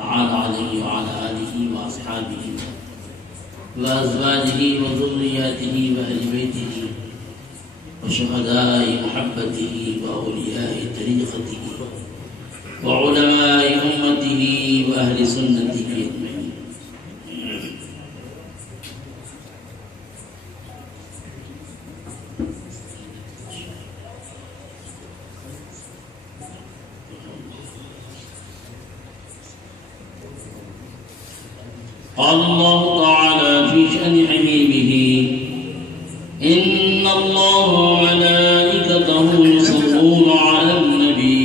عليه وعلى آله وأصحابه وأزواجه وذرياته وأهل بيته وشهداء محبته وأولياء طريقته وعلماء أمته وأهل سنته أجمعين. قال الله تعالى في شأن حبيبه: إن الله وملائكته يصلون على النبي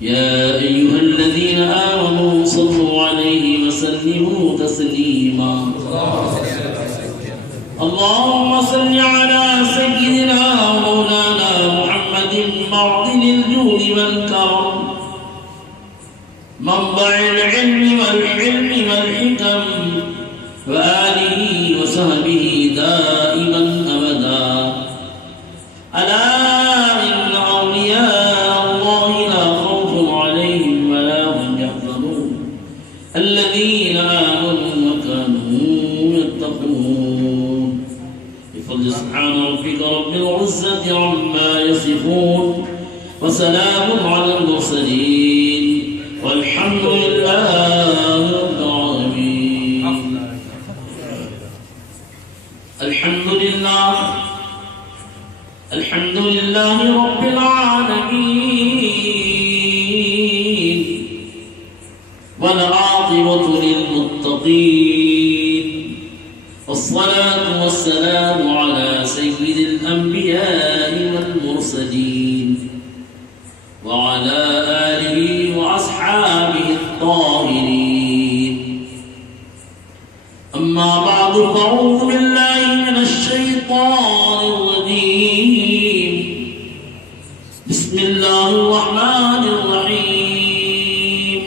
يا أيها الذين آمنوا صلوا عليه وسلموا تسليما. اللهم صل على سيدنا مولانا محمد معدن الجود والكرم منبع العلم والحلم والحكم وآله وصحبه دائما أبدا. ألا إن أولياء الله لا خوف عليهم ولا هم يحزنون الذين آمنوا وكانوا يتقون. بفضل سبحان ربك رب العزة عما يصفون وسلام على المرسلين والحمد لله رب العالمين. الحمد لله رب العالمين والعاقبة للمتقين والصلاة والسلام على سيد الأنبياء والمرسلين وعلى آله وأصحابه الطاهرين. أما بعد فأعوذ بالله من الشيطان الرجيم. بسم الله الرحمن الرحيم.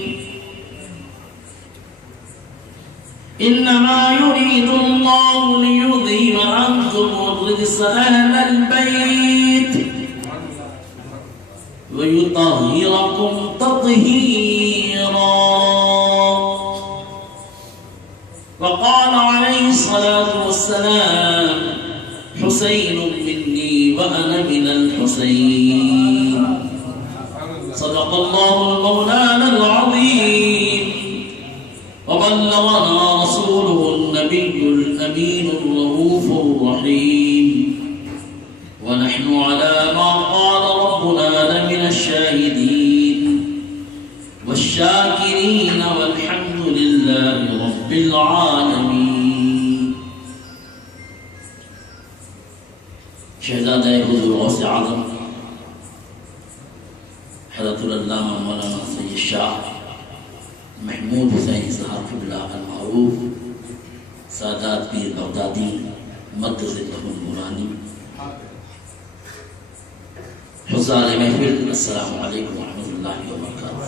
إنما يريد الله ليذهب عنكم الرجس أهل البيت ويطهركم تطهيرا. وقال عليه الصلاة والسلام: حسين مني وأنا من الحسين. صدق الله المولانا العظيم وبلغنا رسوله النبي الأمين الرؤوف الرحيم. ونحن على ما قال ربنا لمن الشاهدين والشاكرين والحمد لله رب العالمين. شہزادہ حضور غوث اعظم حضرت العلامہ مولانا سید شاہ محمود حسین صاحب اللہ المعروف سادات پیر بغدادی مدد النورانی، حضار محفل، السلام علیکم ورحمۃ اللہ وبرکاتہ.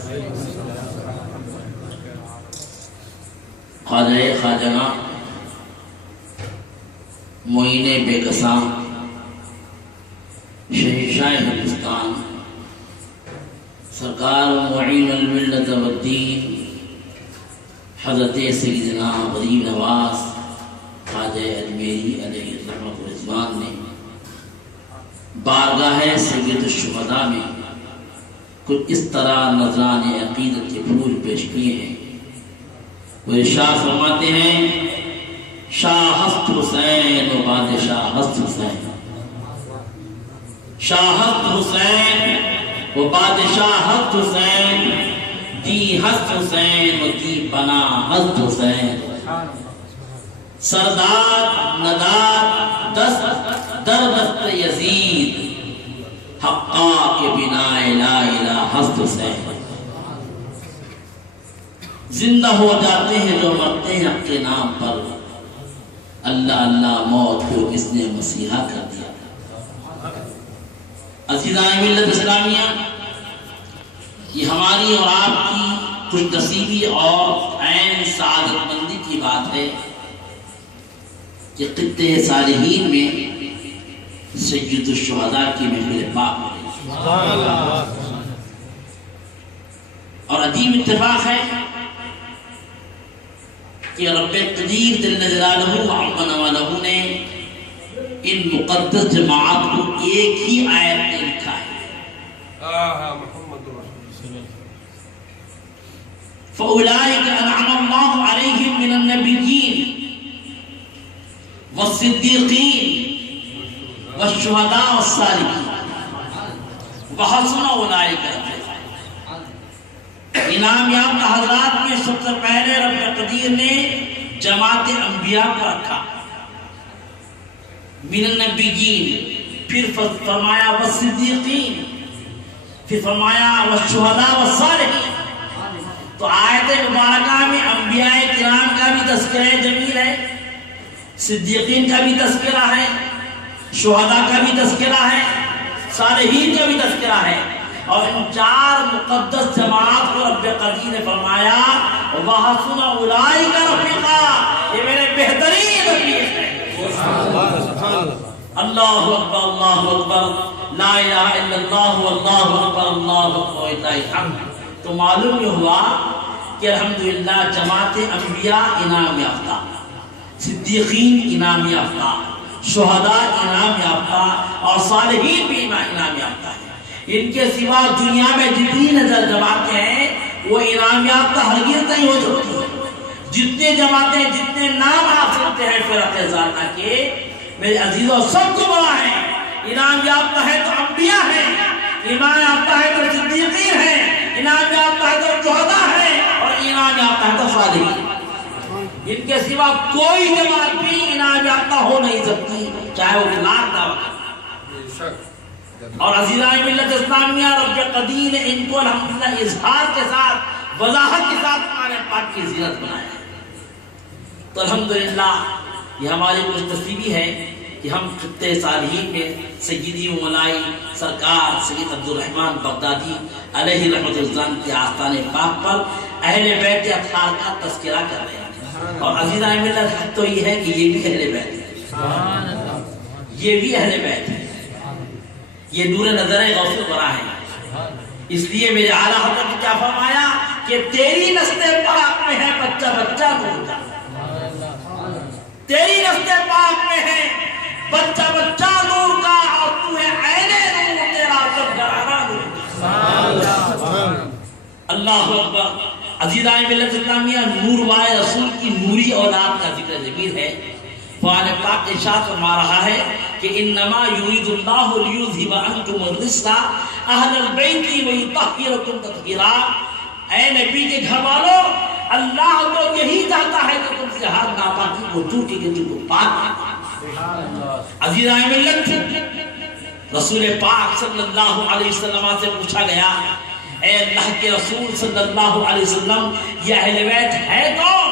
خواجہ خواجہ معین بے کساں شہنشاہ ہندوستان سرکار معین الملت والدین حضرت سیدنا غریب نواز خواجہ اجمیری علیہ الرحمۃ والرضوان نے بارگاہ سید الشہداء میں کچھ اس طرح نذران عقیدت کے پھول پیش کیے ہیں. وہ ارشاد فرماتے ہیں: شاہ ہست حسین و بادشاہ ہست حسین، شاہ ہست حسین و بادشاہ ہست حسین، دی ہست حسین و دی پناہ ہست حسین. سردار ندار دست در دست یزید، حقا کے بنا لا الہ ہست حسین. زندہ ہو جاتے ہیں جو مرتے ہیں حق کے نام پر، اللہ اللہ موت کو کس نے مسیحا کر دیا. عزیزان ملت اسلامیہ، یہ ہماری اور آپ کی خوش نصیبی اور عین سعادت مندی کی بات ہے کہ خطے صالحین میں سید الشہداء کی محفل پاک ہو رہی ہے. اور عجیب اتفاق ہے کہ رب قدیر جل جلالہ وعظم نوالہ نے ان مقدس جماعت کو ایک ہی آیت میں لکھا ہے، فَأُولَٰئِكَ أَنْعَمَ اللَّهُ عَلَيْهِمْ مِنَ النَّبِيِّينَ وَالصِّدِّيقِينَ وَالشُّهَدَاءِ وَالصَّالِحِينَ وَحَسُنَ أُولَٰئِكَ رَفِیقًا۔ انعام یافتہ حضرات میں سب سے پہلے رب قدیر نے جماعت انبیاء کو رکھا، من النبیین، پھر فرمایا والصدیقین، پھر فرمایا والشہداء والصالحین۔ تو آیت مبارکہ میں انبیاء کرام کا بھی تذکرہ جمیل ہے، صدیقین کا بھی تذکرہ ہے، شہداء کا بھی تذکرہ ہے، صالحین کا بھی تذکرہ ہے، اور ان چار مقدس جماعت کو رب قدیر نے فرمایا وَحَسُنَ أُولَٰئِكَ رَفِیقًا، یہ میرے بہترین رفیق ہیں۔ اللہ اکبر اللہ اکبر، لا الہ الا اللہ واللہ اکبر اللہ اکبر وللہ الحمد۔ تو معلوم یہ ہوا کہ الحمدللہ جماعت انبیاء انعام یافتہ، صدیقین انعام یافتہ، شہداء انعام یافتہ، اور صالحین بھی انعام یافتہ ہیں۔ ان کے سوا دنیا میں جتنی نظر جماعتیں ہیں وہ انعام یافتہ ہرگز نہیں ہو سکتی۔ جتنے جماعتیں جتنے نام حاصل ہوتے ہیں فرقہ زالہ کے، میرے عزیزوں سب کو بڑا ہے، انعام یافتہ ہے تو انبیاء ہیں، انعام یافتہ ہے تو صدیقین ہیں، انعام یافتہ ہے تو شہداء ہیں، اور انعام یافتہ ہے تو صالحین۔ ان کے سوا کوئی جماعت بھی انعام یافتہ ہو نہیں سکتی، چاہے وہ لاکھ دعوت۔ اور عزیزان ملت اسلامیہ رب قدیر نے ان کو الحمدللہ اظہار کے ساتھ وضاحت کے ساتھ قرآن پاک کی زینت بنایا ہے۔ تو الحمدللہ یہ ہماری خوش نصیبی ہے کہ ہم خطے صالحین میں سیدی و مولائی سرکار سید عبدالرحمن بغدادی علیہ رحمت اللہ کے آستان پاک پر اہل بیت اطہار کا تذکرہ کر رہے ہیں۔ اور عزیزان ملت حق تو یہ ہے کہ یہ بھی اہل بیت ہے، یہ بھی اہل بیت ہے، یہ نور نظر غوث الورا ہے۔ اس لیے میرے اعلیٰ حضرت نے کیا فرمایا کہ تیری نسل پاک میں ہے بچہ بچہ نور کا، تیری نسل پاک میں ہے بچہ بچہ نور کا، اور تو ہے عین نور، تیرا سب گھرانہ نور کا۔ اللہ اکبر۔ عزیزان ملت اسلامیہ نور والے رسول کی نوری اولاد کا ذکر ضمیر ہے۔ قرآن پاک ارشاد فرما رہا ہے کہ انما یرید اللہ لیذھب عنکم الرجس اہل البیت ویطہرکم تطہیرا۔ اے نبی کے گھر والوں، اللہ تو یہی چاہتا ہے کہ تم سے ہر ناپاکی کو دور کی تم کو پاک۔ عزیزان ملت، رسول پاک صلی اللہ علیہ وسلم سے پوچھا گیا اے اللہ کے رسول صلی اللہ علیہ وسلم، یہ اہل بیت ہے کون؟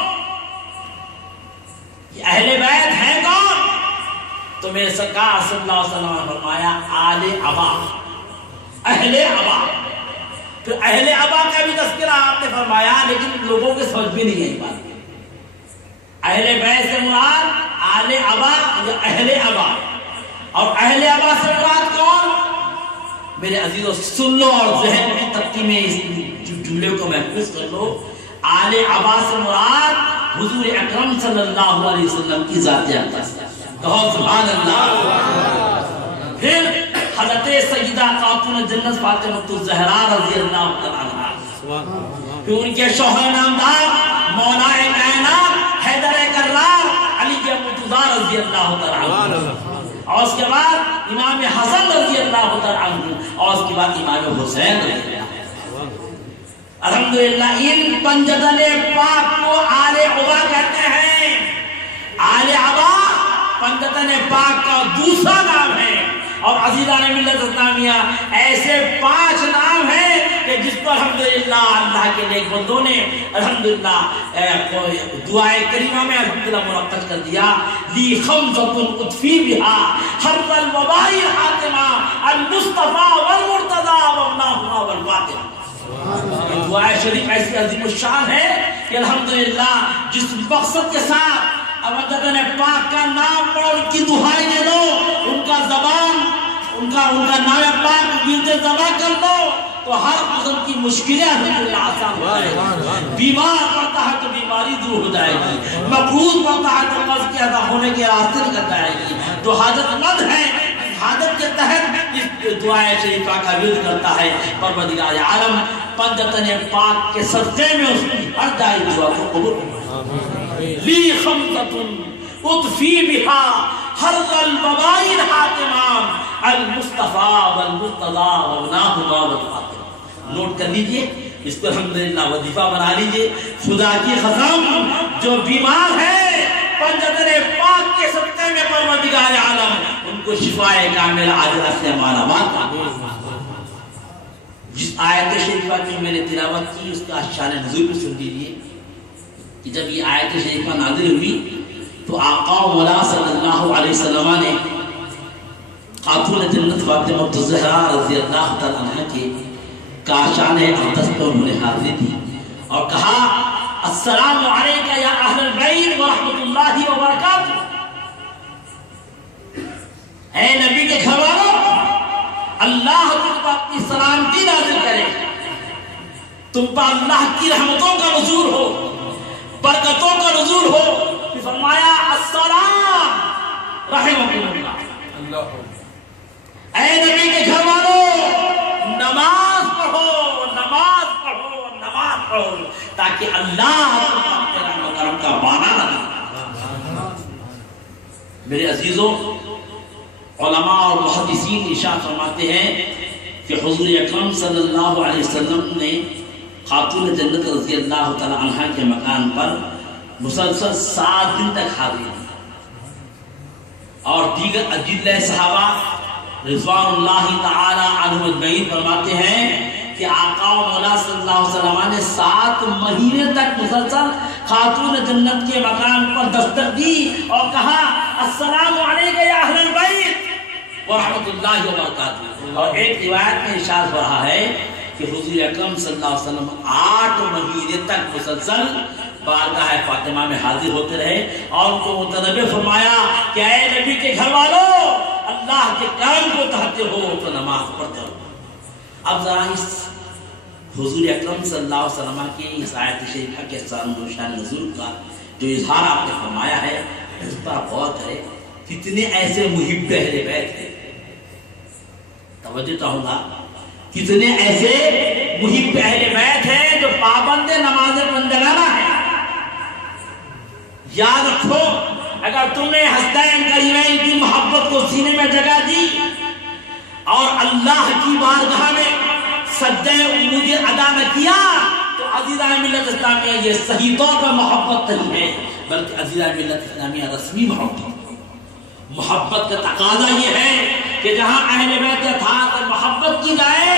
یہ اہل بیت ہے کون؟ تو میرے سرکار صلی اللہ علیہ وسلم نے فرمایا آل ابا، اہل ابا۔ پھر اہل ابا کا بھی تذکرہ آپ نے فرمایا، لیکن لوگوں کے سمجھ بھی نہیں ہے بات۔ اہل بیت سے مراد آل ابا یا اہل ابا، اور اہل ابا سے مراد کون؟ میرے عزیزوں سن لو اور ذہن کی تختی میں اس جملے کو محفوظ کر لو۔ آل ابا سے مراد حضور اکرم صلی اللہ علیہ وسلم کی ذات اقدس، کہو سبحان اللہ۔ پھر حضرت سیدہ خاتون جنت فاطمہ الزہرا رضی اللہ عنہا، پھر ان کے شوہر نامدار مولا کائنات حیدر کرار علی مرتضیٰ رضی اللہ عنہ، اور اس کے بعد امام حسن رضی اللہ عنہ، اور اس کے بعد امام حسین رضی اللہ عنہ۔ الحمدللہ ان پنجدل پاک کو آل عبا کہتے ہیں۔ آل عبا پنجدل پاک کا دوسرا نام ہے۔ اور عزیزان ملت اسلامیہ ایسے 5 نام ہیں کہ جس پر الحمدللہ اللہ کے نیک بندوں نے الحمدللہ دعائے کریمہ میں الحمدللہ مرکز کر دیا۔ لی خمسۃ اطفی بہا حر الوباء الحاتمہ المصطفیٰ والمرتضیٰ وابناہما والفاطمہ۔ دعائے شریف ایسی عظیم الشان ہے کہ الحمدللہ جس مقصد کے ساتھ امجدن پاک کا نام پڑھو، ان کی دعائیں دے دو، ان کا زبان ان کا نام پاک ورد زبان کر دو، تو تو ہر قسم کی مشکلیں الحمدللہ آسان ہو جائے گی. بیمار پڑتا ہے تو بیماری دور ہو جائے گی. مقروض پڑتا ہے تو قرض کے ادا ہونے کے راستے نکل جائے گی. جو حاجت مند ہے حاجت کے تحت اس دعائے شریفہ کا ورد کرتا ہے، پروردگار عالم پنجتن پاک کے صدقے میں اس کی ہر جائز دعا کو قبول فرمائے. لی خمسۃ اطفی بہا حرق البوائر حاتمان المصطفیٰ والمرتضیٰ وابناہما والفاطمہ. نوٹ کر لیجئے، اس کو الحمدللہ وظیفہ بنا لیجئے. خدا کی قسم جو بیمار ہے پنجتن پاک کے صدقے میں پروردگار عالم ان کو شفائے کامل عاجلہ سے مالا مال. جس آیت شریفہ کی میں نے تلاوت کی اس کا شان نزول بھی سن لیجیے کہ جب یہ آیت شریفہ نازل ہوئی تو آقا و مولا صلی اللہ علیہ وسلم نے خاتون جنت فاطمہ الزہرا رضی اللہ تعالی عنہ کے کاشان اقدس پر انہوں نے حاضری دی اور کہا السلام علیکہ یا اہل البیت ورحمۃ اللہ وبرکاتہ. اے نبی کے گھر والوں، اللہ تم پر اپنی سلامتی نازل کرے، تم پر اللہ کی رحمتوں کا نزول ہو، برکتوں کا نزول ہو. فرمایا السلام رحمکم اللہ. اے نبی کے گھر والوں، نماز پڑھو، نماز پڑھو، نماز پڑھو تاکہ اللہ اپنے رحم و کرم کا بانا لگا. میرے عزیزوں، علماء اور محدثین ارشاد فرماتے ہیں کہ حضور اکرم صلی اللہ علیہ وسلم نے خاتون جنت رضی اللہ تعالی عنہ کے مکان پر مسلسل 7 دن تک حاضری دی اور دیگر اجلہ صحابہ رضوان اللہ تعالی عنہم اجمعین فرماتے ہیں کہ آقا و مولا صلی اللہ علیہ وسلم نے 7 مہینے تک مسلسل خاتون جنت کے مکان پر دستک دی اور کہا السلام علیکم یا اہل البیت ورحمۃ اللہ وبرکاتہ. اور ایک روایت میں ارشاد ہو رہا ہے کہ حضور اکرم صلی اللہ علیہ وسلم 8 مہینے تک مسلسل بارگاہ فاطمہ میں حاضر ہوتے رہے اور ان کو متنبہ فرمایا کہ اے نبی کے گھر والوں، اللہ کے کرم کو چاہتے ہو تو نماز پڑھتے ہو. اب ذرا اس حضور اکرم صلی اللہ علیہ وسلم کی اس آیت شریفہ کے شان نزول کا جو اظہار آپ نے فرمایا ہے اس پر غور کرے. کتنے ایسے محب اہل بیت ہیں، توجہ چاہوں گا، کتنے ایسے محب اہل بیت ہیں جو پابند نماز بندگانہ ہیں. یاد رکھو، اگر تم نے حسنین کریمین کی محبت کو سینے میں جگہ دی اور اللہ کی بارگاہ میں سجدہ عبودیت ادا نہ کیا تو عزیزان ملت اسلامیہ یہ صحیح طور پر محبت نہیں ہے، بلکہ عزیزان ملت اسلامیہ رسمی محبت کا تقاضا یہ ہے کہ جہاں اہل بیت اطہار محبت کی جائے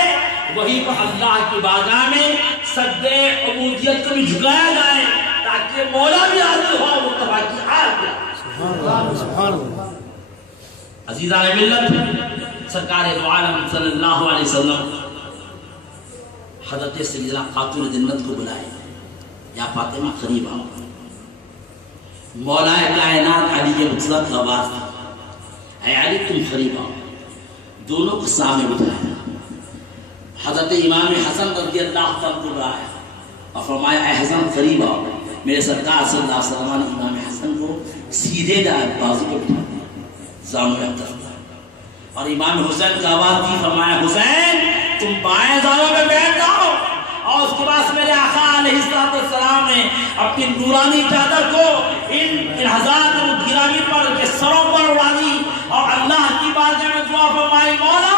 وہیں پر اللہ کی بارگاہ میں سجدہ عبودیت کو بھی جھکایا جائے تاکہ مولا بھی حاضر ہو مصطفیٰ کی حاضر. سبحان اللہ. عزیزان ملت، سرکار دو عالم صلی اللہ علیہ وسلم حضرت سیدنا خاتون جنت کو بلائے، یا فاطمہ قریب آؤ. مولا کائنات علی مطلق کا آواز تھا، اے علی تم قریب آؤ. دونوں کو سامنے بٹھایا. حضرت امام حسن رضی اللہ عنہ کو بلایا اور فرمایا اے حسن قریب آؤ. میرے سرکار صلی اللہ علیہ وسلم نے امام حسن کو سیدھے بازو کو بٹھا دیا، زانو میں طرف، اور امام حسین کا آواز دی، فرمایا حسین تم بائیں زانو میں بیٹھ جاؤ. اور اس کے بعد میرے آقا علیہ السلام نے اپنی نورانی چادر کو ان ہزار گرامی پر کے سروں پر اڑا دی اور اللہ کی بارگاہ میں دعا فرمائی، مولا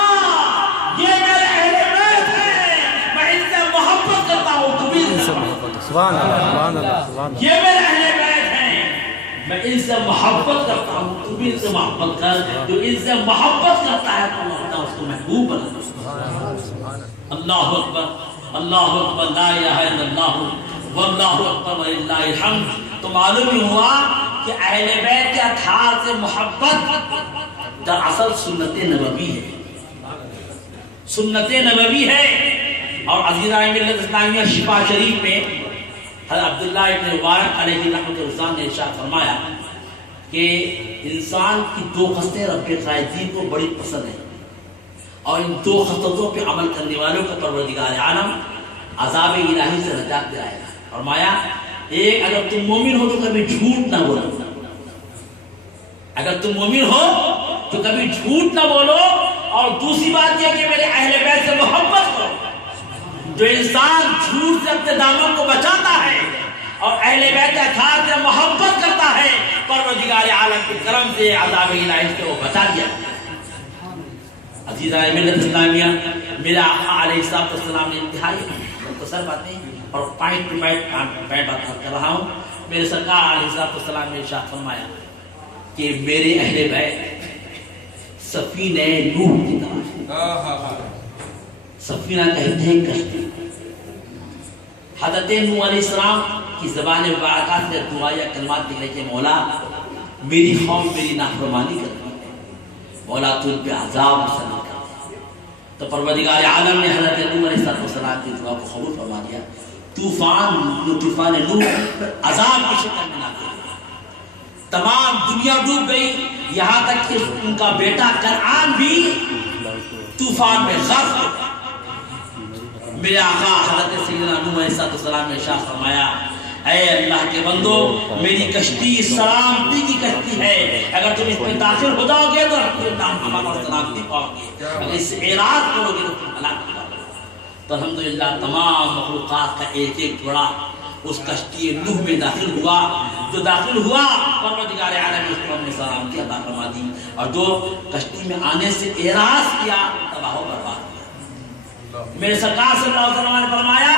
یہ میرے اہل بیت ہیں، میں ان سے محبت کرتا ہوں، تو بھی ان سے محبت. سبحان اللہ، سبحان اللہ. یہ میرے اہل بیت ہیں، میں ان سے محبت کرتا ہوں، تو بھی ان سے محبت کر. جو ان سے محبت کرتا ہے تو اللہ اس کو محبوب بنا. اللہ اکبر، اللہ اکبر، لا الہ الا اللہ واللہ اکبر وللہ الحمد. تو معلوم ہی ہوا کہ اہل بیت کے اطہار سے محبت دراصل سنت نبوی ہے، سنت نبوی ہے. اور عزیزان ملت اسلامیہ شفا شریف میں حضرت عبداللہ ابن مبارک علیہ رحمۃ اللہ نے ارشاد فرمایا کہ انسان کی 2 خصلتیں رب قائدین کو بڑی پسند ہیں. اور ان دو خصلتوں پہ عمل کرنے والوں کو پروردگار عالم عذاب الہی سے نجات دلائے گا۔ فرمایا ایک، اگر تم مومن ہو تو کبھی جھوٹ نہ بولو، اگر تم مومن ہو تو کبھی جھوٹ نہ بولو، اور دوسری بات یہ کہ میرے اہل بیت سے محبت کرو۔ جو انسان جھوٹ سے اپنے دامن کو بچاتا ہے اور اہل بیت اطہار سے محبت کرتا ہے، پروردگار عالم کے کرم سے عذاب الہی سے وہ بچا دیا۔ عزیزان ملت اسلامیہ، میرے آقا علیہ السلام نے انتہائی مختصر باتیں اور پوائنٹ ٹو پوائنٹ بات کر رہا ہوں۔ میرے سرکار علیہ السلام نے ارشاد فرمایا کہ میرے اہل بیت سفینہ نوح کی طرح، سفینہ کہتے ہیں کشتی۔ حضرت نوح علیہ السلام کی زبان مبارکہ سے دعا یا کلمات نکلے کہ مولا میری قوم میری نافرمانی کرتی ہے، مولا تو ان پہ عذاب مسلط کرتی ہے۔ تو پروردگار عالم نے حضرت نوح علیہ السلام کی دعا کو قبول فرما لیا۔ طوفان نوح عذاب کی شکل میں نازل ہوا، تمام دنیا ڈوب گئی، یہاں تک کہ ان کا بیٹا کنعان بھی طوفان میں غرق ہو گیا۔ میرے آقا حضرت سیدنا نوح علیہ السلام نے ارشاد فرمایا اے اللہ کے بندو، میری کشتی سلامتی کی کشتی ہے، اگر تم اس میں داخل ہو جاؤ گے تو امان اور سلامتی پاؤ گے، اگر اس سے اعراض کرو گے تو تم ہلاک ہو جاؤ گے۔ تو الحمدللہ تمام مخلوقات کا ایک ایک ٹکڑا اس کشتی نوح میں داخل ہوا۔ جو داخل ہوا پروردگار عالم اس کو اپنے سلامتی عطا فرما دی، اور جو کشتی میں آنے سے اعراض کیا تباہ و برباد کیا۔ میرے سرکار صلی اللہ علیہ وسلم نے فرمایا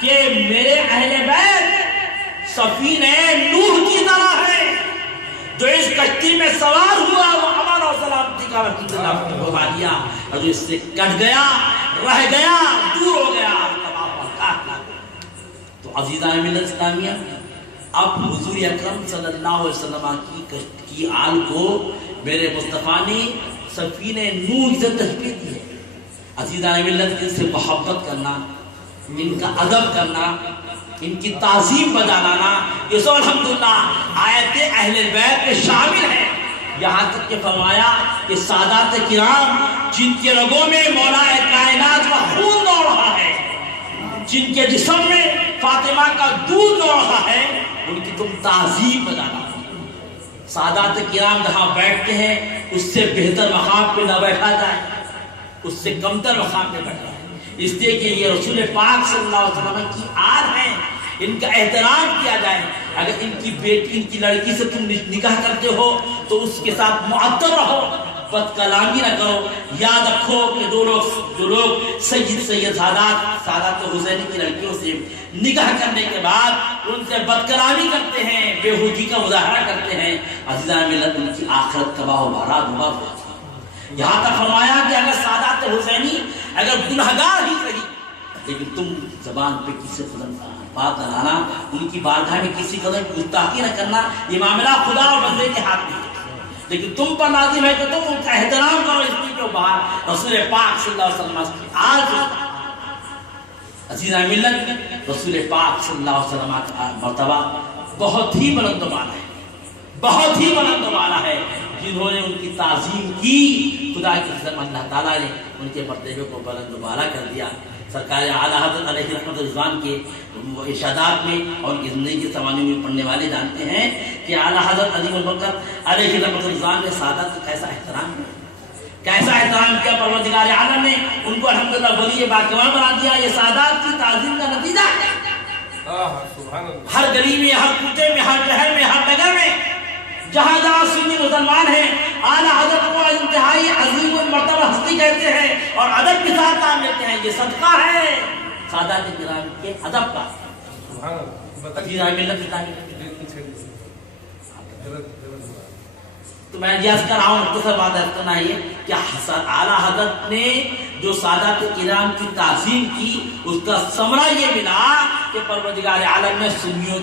کہ میرے اہل بیت سفینہ نوح کی طرح ہے، جو اس کشتی میں سوار ہوا وہ امان اور سلامتی کا بتا دیا، اور جو اس سے کٹ گیا، رہ گیا، دور ہو گیا، تباہ و برباد۔ تو عزیزان ملت اسلامیہ، اب حضور اکرم صلی اللہ علیہ وسلم کی آل کو میرے مصطفیٰ نے سفینہ نوح سے تشبیہ دی ہے۔ عزیزان ملت، ان سے محبت کرنا، ان کا ادب کرنا، ان کی تعظیم بجا لانا، یہ سب الحمدللہ آیت اہل بیت میں شامل ہے۔ یہاں تک کہ فرمایا کہ سادات کرام جن کے رگوں میں مولا کائنات کا خون دوڑ رہا ہے، جن کے جسم میں فاطمہ کا دودھ دوڑ رہا ہے، ان کی تم تعظیم بجا لانا۔ سادات کرام جہاں بیٹھتے ہیں اس سے بہتر مقام پہ نہ بیٹھا جائے، اس سے کمتر مقام پہ بیٹھا جائے، اس لیے کہ یہ رسول پاک صلی اللہ علیہ وسلم کی آل ہیں، ان کا احترام کیا جائے۔ اگر ان کی بیٹی، ان کی لڑکی سے تم نکاح کرتے ہو تو اس کے ساتھ معطر رہو، بد کلامی نہ کرو۔ یاد رکھو کہ جو لوگ سید سادات حسینی کی لڑکیوں سے نکاح کرنے کے بعد ان سے بد کلامی کرتے ہیں، بےہودگی کا مظاہرہ کرتے ہیں، عزیزان ملت ان کی آخرت تباہ و برباد ہوگا۔ یہاں تک فرمایا کہ اگر سادات حسینی اگر گنہگار ہی رہی، لیکن تم زبان پہ کسی قدم بات نہ لانا، ان کی بارگاہ میں کسی قدر گستاخی نہ کرنا، یہ معاملہ خدا اور بندے کے ہاتھ میں ہے، لیکن تم پر لازم ہے کہ تم ان کا احترام کرو، اس لیے جو باہر رسول پاک صلی اللہ علیہ وسلم کی آج عزیزان ملت، رسول پاک صلی اللہ علیہ وسلم کا مرتبہ بہت ہی بلند و بالا ہے، بہت ہی بلند و بالا ہے۔ جنہوں نے ان کی تعظیم کی، خدا کی قسم اللہ تعالیٰ نے ان کے مرتبے کو بلند و بالا کر دیا۔ سرکار اعلیٰ حضرت علیہ رحمت رضوان کے ارشادات میں اور ان کی زندگی کے سوانح میں پڑھنے والے جانتے ہیں کہ اعلیٰ حضرت عظیم البرکت علیہ رحمت رضوان نے سادات کا کیسا احترام کیا، کیسا احترام کیا۔ پروردگار عالم نے ان کو الحمدللہ ولی باکمال بنا دیا۔ یہ سادات کی تعظیم کا نتیجہ ہے۔ ہر گلی میں، ہر کوچے میں، ہر شہر میں، ہر نگر میں، جہاں جہاں سنی مسلمان ہیں، اعلیٰ حضرت کو انتہائی عظیم المرتبہ ہستی کہتے ہیں اور ادب کے ساتھ نام لیتے ہیں۔ یہ صدقہ ہے سادات کرام کے ادب کا۔ تو میں جیس کر رہا ہوں، مختصر بات کرنا یہ کہ اعلیٰ حضرت نے جو سادات کرام کی تعظیم کی، اس کا ثمرہ یہ ملا کہ پروردگار عالم نے سنیوں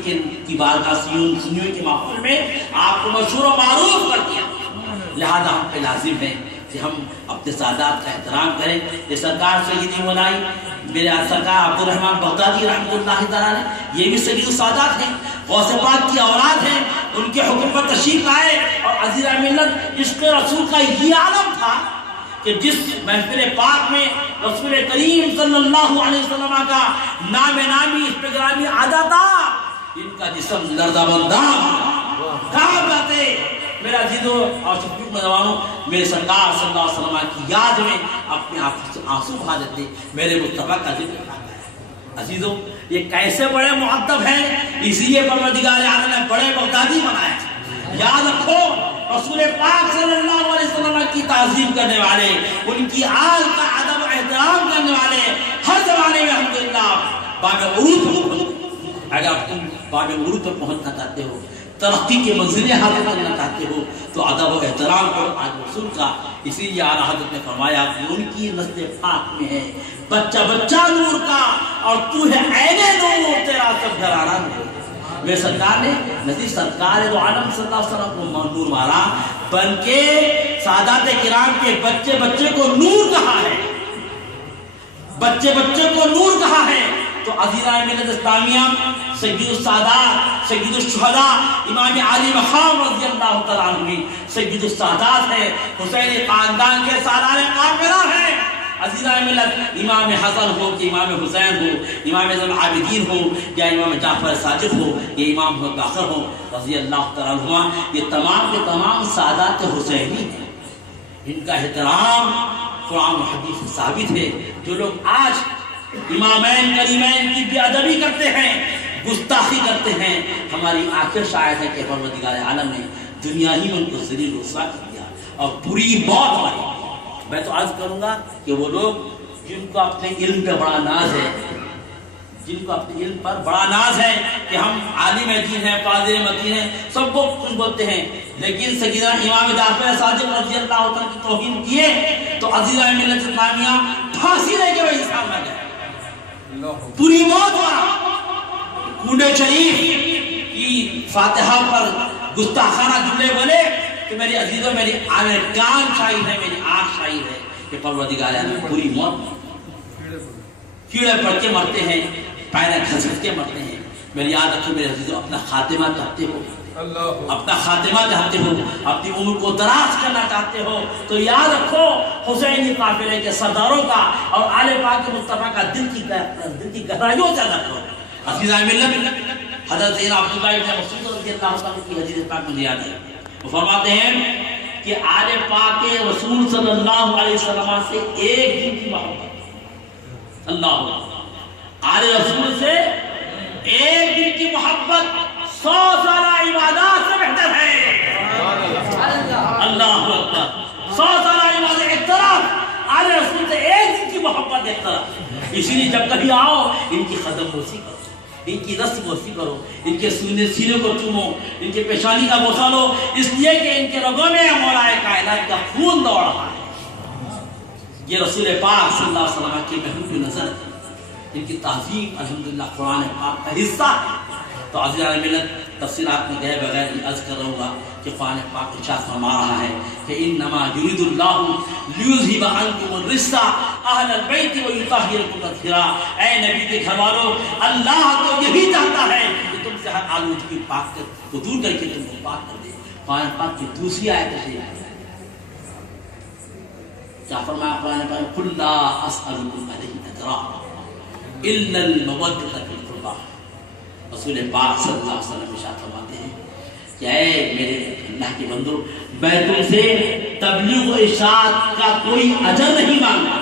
کی بارگاہ، سنیوں کے ماحول میں آپ کو مشہور و معروف کر دیا۔ لہذا ہم پہ لازم ہے کہ ہم اپنے سادات کا احترام کریں۔ یہ سرکار سیدی مولائی میرے سرکار عبد الرحمن بغدادی رحمۃ اللہ تعالیٰ نے، یہ بھی سید السادات ہیں، غوث پاک کی اولاد ہیں، ان کے حکم پر تشریف لائے، اور عزیزان ملت عشق رسول کا یہ عالم تھا کہ جس محفل پاک میں رسول کریم صلی اللہ علیہ وسلم کا نام نامی اس پہ گرامی آدھا تھا، ان کا جسم لرزہ بندام کہاں جاتے میرا عزیزوں اور شکریہ نوجوانوں، میرے سرکار صلی اللہ علیہ وسلم کی یاد میں اپنے آنکھوں سے آنسو بہا دیتے، میرے مصطفیٰ کا ذکر کرتا ہے۔ عزیزوں یہ کیسے بڑے مؤدب ہیں، اس لیے پروردگار عالم نے بڑے بغدادی بنایا۔ یاد رکھو رسول پاک صلی اللہ علیہ وسلم کی تعظیم کرنے والے، ان کی آل کا ادب و احترام کرنے والے ہر زمانے میں الحمدللہ باب عروج پر، اگر تم باب عروج پر پہنچنا چاہتے ہو، ترقی کے منزلیں حاصل کرنا چاہتے ہو تو ادب و احترام کرو آج رسول کا۔ اسی لیے اعلیٰ حضرت نے فرمایا کہ ان کی نسل پاک میں ہے بچہ بچہ نور کا، اور تو ہے عین نور، تیرا سب گھرانہ نور۔ میرے سرکار نے نزدیک سرکار دو عالم صلی اللہ علیہ وسلم کو نور مارا، بلکہ سادات کرام کے بچے بچے کو نور کہا ہے، بچے بچے کو نور کہا ہے۔ تو عزیزان ملت اسلامیہ، سید السادات، سید الشہداء امام علی مقام رضی اللہ تعالیٰ عنہ سید السادات ہے، حسینی خاندان کے سالار قافلہ ہیں۔ عزیزان ملت امام حسن ہو کہ امام حسین ہو، امام زین العابدین ہو یا امام جعفر صادق ہو یا امام باقر ہو رضی اللہ تعالیٰ عنہ، یہ تمام کے تمام سادات حسینی ہیں، ان کا احترام قرآن و حدیث سے ثابت ہے۔ جو لوگ آج امامین کریمین کی بے ادبی کرتے ہیں، گستاخی کرتے ہیں، ہماری آخر شاید ہے کہ پروردگار عالم نے دنیا ہی میں ان کو ذلیل رسوا کر دیا اور بری موت آئی۔ میں تو عرض کروں گا کہ وہ لوگ جن کو اپنے علم پہ بڑا ناز ہے، جن کو اپنے علم پر بڑا ناز ہے کہ ہم عالم دین ہیں، قادر متین ہیں، سب کو کچھ بولتے ہیں، لیکن سیدنا امام جعفر صادق رضی اللہ عنہ کی توہین کیے تو عزیزان ملت اسلامیہ پھانسی لے کے وہ انسان نہ گئے، پوری موت ہوا۔ کنڈے شریف کی فاتحہ پر گستاخانہ جملے بولے کہ میری عزیزوں، میری کان شاہد ہے، میری آنکھ شاہد ہے کہ پروردگار نے پوری موت، کیڑے پڑ کے مرتے ہیں، پیر گھسٹ کے مرتے ہیں۔ میری یاد رکھو میرے عزیزوں، اپنا خاتمہ چاہتے ہو، اپنا خاتمہ چاہتے ہو، اپنی عمر کو دراز کرنا چاہتے ہو تو یاد رکھو حسینی قافلے کے سرداروں کا اور آل پاک مصطفیٰ کا دل کی گہرائیوں سے رکھو۔ عزیزان ملت، حضرت سیدنا عبداللہ ابن مسعود رضی اللہ عنہ کی حدیث پاک مجھے یاد ہے، وہ فرماتے ہیں کہ آل پاک رسول صلی اللہ علیہ وسلم سے ایک دن کی محبت، اللہ آل رسول سے ایک دن کی محبت 100 سالہ عبادات سے بہتر ہے۔ اللہ اکبر، 100 سالہ عبادت ایک طرف، آل رسول سے ایک دن کی محبت ایک طرف۔ اسی لیے جب کبھی آؤ ان کی قدم بوسی کرو، ان کی دست بوسی کرو، ان کے سینے کو چومو، ان کے پیشانی کا بوسہ لو، اس لیے کہ ان کے رگوں میں مولا کائنات کا خون دوڑ رہا ہے۔ یہ رسول پاک صلی اللہ علیہ وسلم کی محبوب نظر ہے، ان کی تعظیم الحمدللہ قرآن پاک کا حصہ ہے۔ تو عزیزان ملت، تفصیلات میں گئے بغیر عرض کر رہا ہوں کہ قرآن پاک ارشاد فرما رہا ہے کہ انما یرید اللہ لیذھب عنکم الرجس اہل البیت ویطہرکم تطہیرا۔ اے نبی کے گھر والوں، اللہ تو یہی چاہتا ہے کہ تم سے ہر آلودگی پاک کو دور کر کے تم کو پاک کر دے۔ قرآن پاک کی دوسری آیت سے کیا فرمایا قرآن پاک؟ قل لا اسألکم علیہ اجرا الا المودۃ فی القربى۔ رسول پاک صلی اللہ علیہ وسلم ارشاد فرماتے ہیں کہ اے میرے اللہ کے بندو، میں تم سے تبلیغ و ارشاد کا کوئی اجر نہیں مانگتا،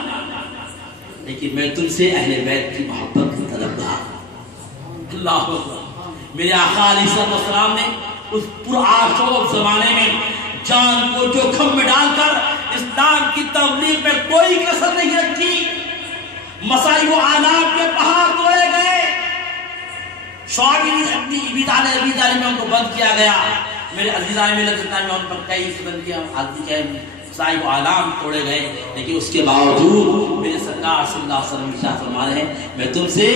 لیکن میں تم سے اہل بیت کی محبت کی طلبگار ہوں۔ اللہ اکبر، میرے آقا علیہ السلام نے اس پرآشوب زمانے میں جان کو جوخم میں ڈال کر اسلام کی تبلیغ میں کوئی کسر نہیں رکھی۔ مصائب و آلام کے پہاڑ توڑے گئے، شعبی اپنی ابی طالب میں ان کو بند کیا گیا۔ میرے عزیزان ملت اسلامیہ ان پر کئی بند کیا، حالتی کہ مصائب و آلام توڑے گئے، لیکن اس کے باوجود میرے سرکار صلی اللہ علیہ وسلم ارشاد فرما رہے ہیں میں تم سے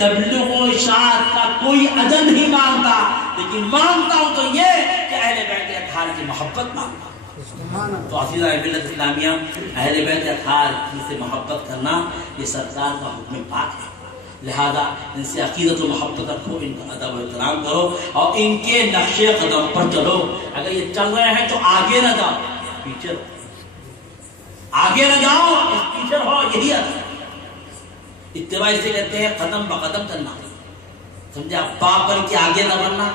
تبلیغ و ارشاد کا کوئی اجر نہیں مانگتا، لیکن مانگتا ہوں تو یہ کہ اہل بیت اطہار کی محبت مانگتا ہوں۔ تو عزیزان ملت اسلامیہ، اہل بیت اطہار سے محبت کرنا یہ سرکار کا حکم پاک ہے، لہذا ان سے عقیدت و محبت رکھو، ان کا ادب و احترام کرو اور ان کے نقش قدم پر چلو۔ اگر یہ چل رہے ہیں تو آگے نہ جاؤ، پیچھے رہو۔ آگے نہ جاؤ، اس پیچھے رہو، یہی اتباع سے کہتے ہیں قدم بقدم چلنا. سمجھا؟ باپ بن کے آگے نہ بڑھنا،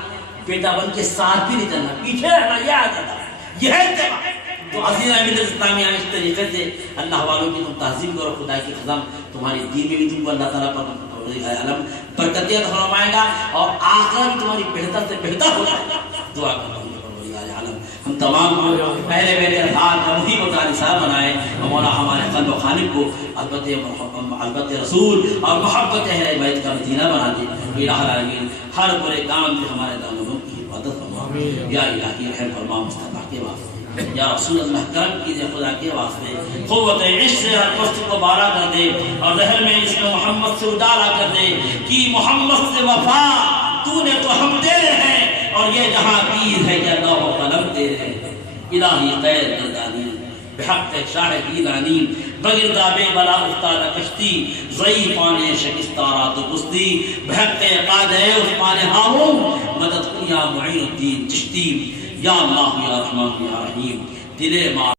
بیٹا بن کے ساتھ بھی نہیں چلنا، پیچھے رہنا، یہ عادت، یہ ہے اتباع. تو عزیز احمد اسلامیہ اس طریقے سے اللہ والوں کی تم تعظیم کرو، خدا کی قسم تمہاری دین میں بھی تم کو اللہ تعالیٰ پر علم برکتیں فرمائے گا اور آخرت تمہاری بہتر سے بہتر ہو جائے گا. دعا کرتا ہوں ہم تمام پہلے بیٹے ہاتھ نبی کو صاحب بنائے، مولا ہمارے قلب و خالق کو البت رسول اور محبت اہل بیت کا مدینہ بنا دے. الہ العالمین ہر برے کام سے ہمارے دامنوں کی حفاظت فرما. یا الہی رحم فرما مصطفیٰ کے واسطے، یا رسول اللہ کرم کیجیے خدا کے واسطے. قوت عشق سے ہر پست کو بارا کر دے اور ذہن میں اس میں محمد سے اجالا کر دے کہ محمد سے وفا تو نے تو ہم تیرے ہیں اور یہ جہاں پیر ہے کہ اللہ و قلم تیرے ہیں. الہی خیر گردانی بحق شاہ گیلانی بگردہ بے بلا افتادہ کشتی ضعیفان شکستارات کستی بحق قادہ عثمان ہارون مدد کن یا معین الدین چشتی. یا اللہ یا رحمان یا رحیم دل